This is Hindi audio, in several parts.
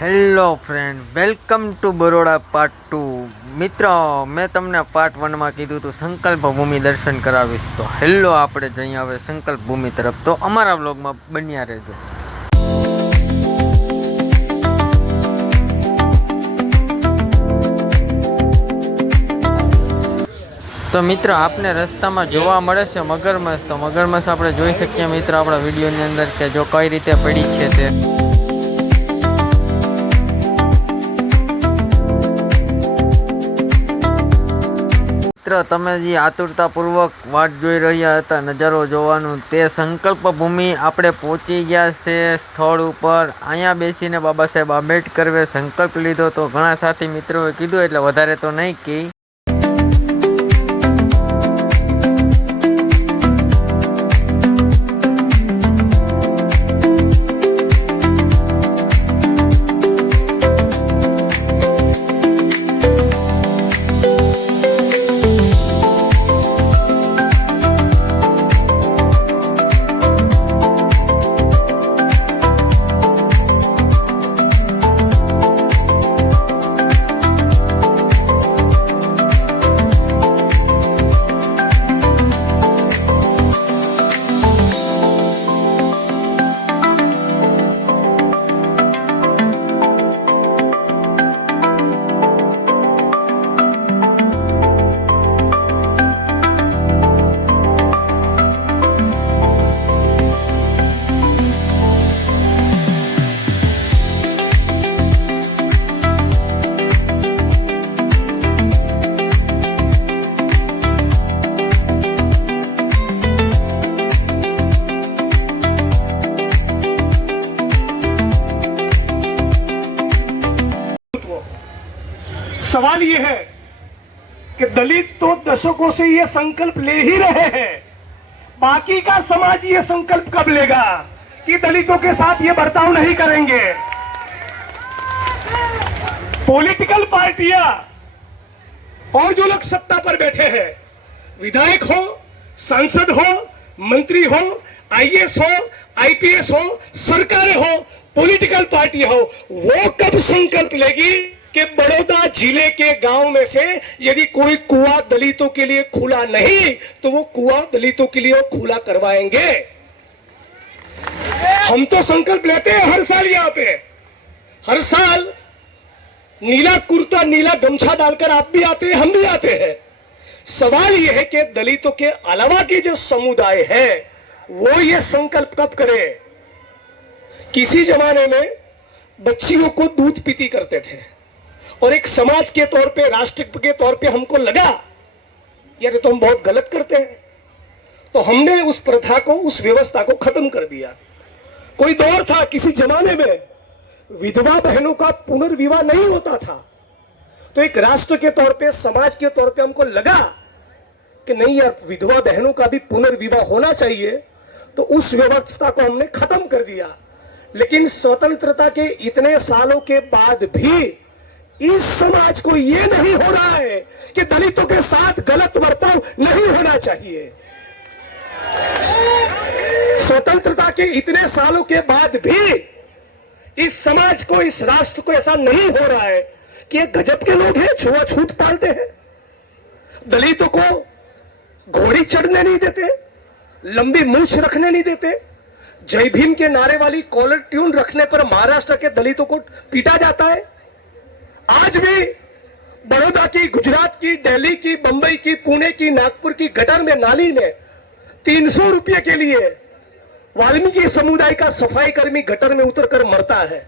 Hello friend, welcome to Baroda part 2। મિત્રો, મેં તમને પાર્ટ 1માં કીધું હતું સંકલ્પ ભૂમિ દર્શન કરાવીશ, તો હેલો આપણે જઈએ હવે સંકલ્પ ભૂમિ તરફ। તો અમારા વ્લોગમાં બન્યા રહેજો। તો મિત્રો, આપને રસ્તામાં જોવા મળે છે મગરમચ્છ। તો મગરમચ્છ આપણે જોઈ શકીએ મિત્રો આપણા વિડીયોની અંદર કે જો કઈ રીતે પડી છે તે। મિત્ર, તમે જે આતુરતાપૂર્વક વાટ જોઈ રહ્યા હતા નજારો જોવાનું, તે સંકલ્પ ભૂમિ આપણે પહોંચી ગયા છે સ્થળ ઉપર। અહીંયા બેસીને બાબા સાહેબ આંબેડકરે સંકલ્પ લીધો। તો ઘણા સાથી મિત્રોએ કીધું એટલે વધારે તો નહીં કહી। सवाल ये है कि दलित तो दशकों से ये संकल्प ले ही रहे हैं, बाकी का समाज ये संकल्प कब लेगा कि दलितों के साथ ये बर्ताव नहीं करेंगे। पॉलिटिकल पार्टियां और जो लोग सत्ता पर बैठे हैं, विधायक हो, सांसद हो, मंत्री हो, आईएएस हो, आईपीएस हो, सरकारें हो, पॉलिटिकल पार्टी हो, वो कब संकल्प लेगी कि बड़ौदा जिले के गांव में से यदि कोई कुआं दलितों के लिए खुला नहीं तो वो कुआं दलितों के लिए खुला करवाएंगे। हम तो संकल्प लेते हैं हर साल, यहाँ पे हर साल नीला कुर्ता नीला गमछा डालकर आप भी आते हैं, हम भी आते हैं। सवाल यह है कि दलितों के अलावा के जो समुदाय है वो ये संकल्प कब करे। किसी जमाने में बच्चियों को दूध पीती करते थे और एक समाज के तौर पे, राष्ट्र के तौर पे हमको लगा यार तो हम बहुत गलत करते हैं, तो हमने उस प्रथा को, उस व्यवस्था को खत्म कर दिया। कोई दौर था किसी जमाने में विधवा बहनों का पुनर्विवाह नहीं होता था, तो एक राष्ट्र के तौर पे, समाज के तौर पे हमको लगा कि नहीं यार विधवा बहनों का भी पुनर्विवाह होना चाहिए, तो उस व्यवस्था को हमने खत्म कर दिया। लेकिन स्वतंत्रता के इतने सालों के बाद भी इस समाज को यह नहीं हो रहा है कि दलितों के साथ गलत बर्ताव नहीं होना चाहिए। स्वतंत्रता के इतने सालों के बाद भी इस समाज को, इस राष्ट्र को ऐसा नहीं हो रहा है कि ये गजब के लोग हैं, छुआछूत पालते हैं, दलितों को घोड़ी चढ़ने नहीं देते, लंबी मूछ रखने नहीं देते, जय भीम के नारे वाली कॉलर ट्यून रखने पर महाराष्ट्र के दलितों को पीटा जाता है। आज भी बड़ौदा की, गुजरात की, दिल्ली की, बंबई की, पुणे की, नागपुर की गटर में, नाली में 300 रुपये के लिए वाल्मीकि समुदाय का सफाई कर्मी गटर में उतरकर मरता है।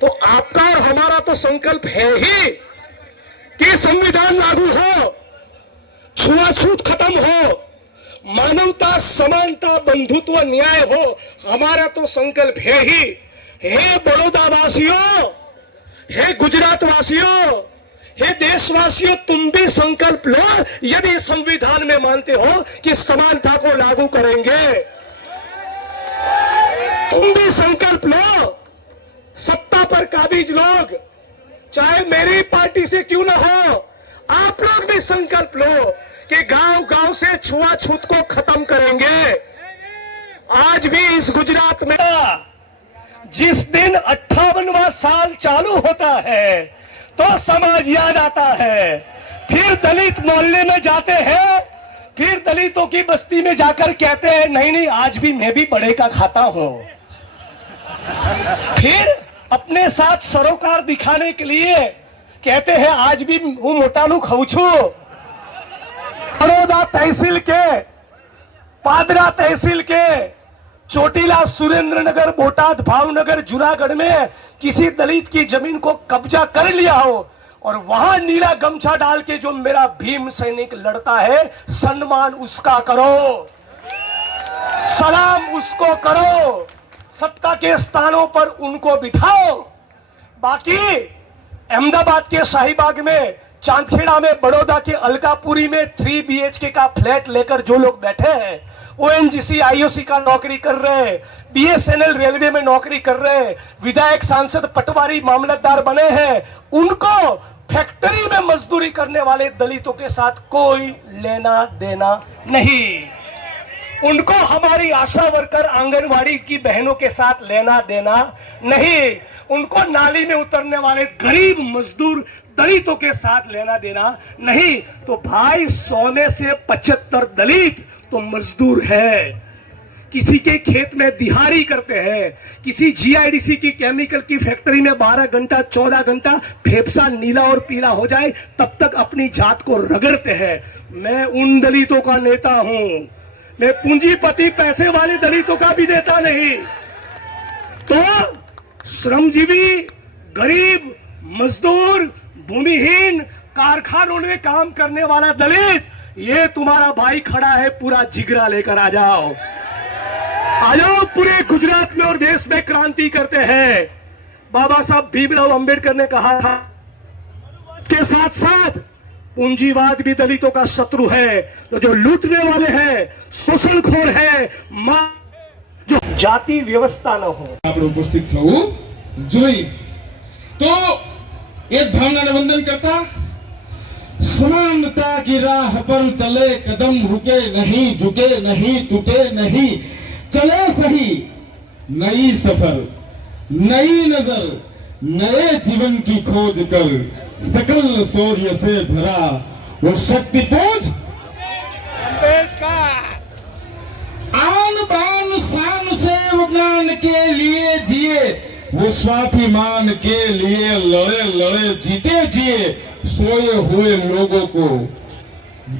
तो आपका और हमारा तो संकल्प है ही कि संविधान लागू हो, छुआछूत खत्म हो, मानवता, समानता, बंधुत्व, न्याय हो। हमारा तो संकल्प है ही। हे बड़ौदा वासियों, हे गुजरात वासियों, हे देशवासियों, तुम भी संकल्प लो। यदि संविधान में मानते हो कि समानता को लागू करेंगे, तुम भी संकल्प लो। सत्ता पर काबिज लोग, चाहे मेरी पार्टी से क्यों ना हो, आप लोग भी संकल्प लो कि गांव गांव से छुआछूत को खत्म करेंगे। आज भी इस गुजरात में जिस दिन 58वां साल चालू होता है तो समाज याद आता है। फिर दलित मोहल्ले में जाते हैं, फिर दलितों की बस्ती में जाकर कहते हैं नहीं नहीं आज भी मैं भी बड़े का खाता हूं। फिर अपने साथ सरोकार दिखाने के लिए कहते हैं आज भी हूं मोटानू खाऊ छू। बड़ौदा तहसील के, पादरा तहसील के, चोटीला, सुरेंद्रनगर, बोटाद, भावनगर, जूनागढ़ में किसी दलित की जमीन को कब्जा कर लिया हो और वहां नीला गमछा डाल के जो मेरा भीम सैनिक लड़ता है, सम्मान उसका करो, सलाम उसको करो, सत्ता के स्थानों पर उनको बिठाओ। बाकी अहमदाबाद के शाहीबाग में, चांदखेड़ा में, बड़ौदा के अलकापुरी में 3 BHK का फ्लैट लेकर जो लोग बैठे हैं, ONGC IOC का नौकरी कर रहे हैं, BSNL रेलवे में नौकरी कर रहे हैं, विधायक, सांसद, पटवारी, मामलतदार बने हैं, उनको फैक्ट्री में मजदूरी करने वाले दलितों के साथ कोई लेना देना नहीं। उनको हमारी आशा वर्कर, आंगनवाड़ी की बहनों के साथ लेना देना नहीं। उनको नाली में उतरने वाले गरीब मजदूर दलितों के साथ लेना देना नहीं। तो भाई 100 में से 75 दलित तो मजदूर है। किसी के खेत में दिहाड़ी करते हैं, किसी GIDC की केमिकल की फैक्ट्री में 12 घंटा 14 घंटा फेफसा नीला और पीला हो जाए तब तक अपनी जात को रगड़ते हैं। मैं उन दलितों का नेता हूं, मैं पूंजीपति पैसे वाले दलितों का भी नेता नहीं। तो श्रमजीवी, गरीब, मजदूर, भूमिहीन, कारखानों में काम करने वाला दलित, ये तुम्हारा भाई खड़ा है, पूरा जिगरा लेकर आ जाओ, आ जाओ। पूरे गुजरात में और देश में क्रांति करते हैं। बाबा साहब भीमराव अंबेडकर ने कहा था के साथ साथ पूंजीवाद भी दलितों का शत्रु है। तो जो लूटने वाले हैं, शोषणखोर है, जो जाति व्यवस्था न हो, આપણે ઉપસ્થિત થવું જોઈએ। તો એક ભાવનાને વંદન કરતા, समानता की राह पर चले कदम, रुके नहीं, झुके नहीं, टूटे नहीं, चले सही नई सफर, नई नजर, नए जीवन की खोज कर, सकल शौर्य से भरा वो शक्ति पूज आन बान शान से विज्ञान के लिए जिए, वो स्वाभिमान के लिए लड़े लड़े जीते जिए, सोए हुए लोगों को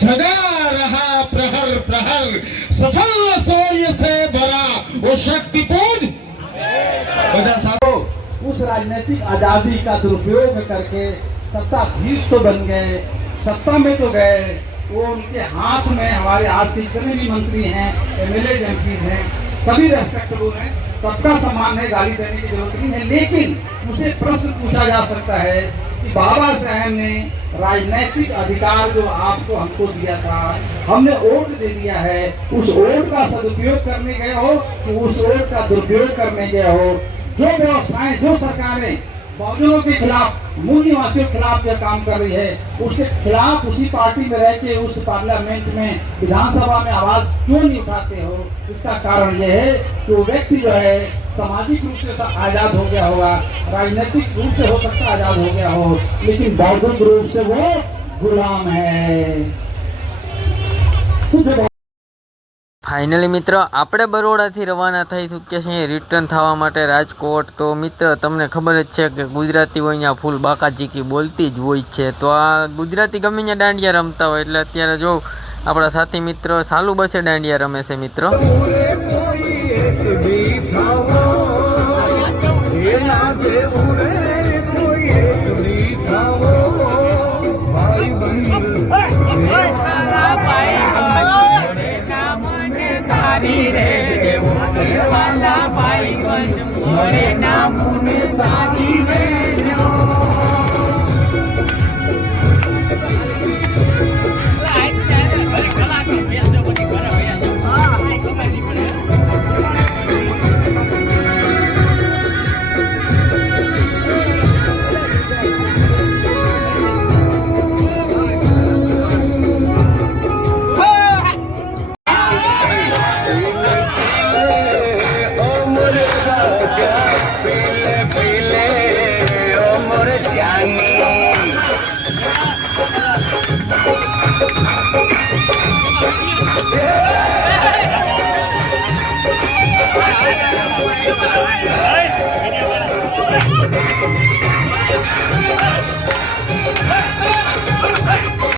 जगा रहा प्रहर प्रहर, सफल शौर्य से भरा वो शक्ति पूज। उस राजनीतिक आजादी का दुरुपयोग करके सत्ताधीश तो बन गए, सत्ता में तो गए, वो उनके हाथ में हमारे आज से जितने भी मंत्री हैं, MLA MPs हैं, सभी रेस्पेक्टेबल हैं, सबका सम्मान है, गाली देने की जरूरत नहीं है। लेकिन मुझे प्रश्न पूछा जा सकता है कि बाबा साहब ने राजनीतिक अधिकार जो आपको हमको दिया था, हमने वोट दे दिया है, उस वोट का सदुपयोग करने गए हो कि उस वोट का दुरुपयोग करने गए हो? जो व्यवस्थाएं, जो सरकारें बहुजनों के खिलाफ, मूल निवासियों के खिलाफ जो काम कर रही है, उसके खिलाफ उसी पार्टी में रह के उस पार्लियामेंट में, विधानसभा में आवाज क्यों नहीं उठाते हो? इसका कारण यह है कि वो व्यक्ति जो है सामाजिक रूप से आजाद हो गया होगा, राजनीतिक रूप से हो सकता आजाद हो गया हो, लेकिन बौद्धिक रूप से वो गुलाम है। ફાઇનલી મિત્ર આપણે બરોડાથી રવાના થઈ ચૂક્યા છીએ રિટર્ન થવા માટે રાજકોટ। તો મિત્ર તમને ખબર જ છે કે ગુજરાતીઓ અહીંયા ફૂલ બાકાચીકી બોલતી જ હોય છે। તો આ ગુજરાતી ગમે ત્યાં દાંડિયા રમતા હોય એટલે અત્યારે જો આપણા સાથી મિત્રો ચાલુ બસે દાંડિયા રમે છે મિત્રો। એ ના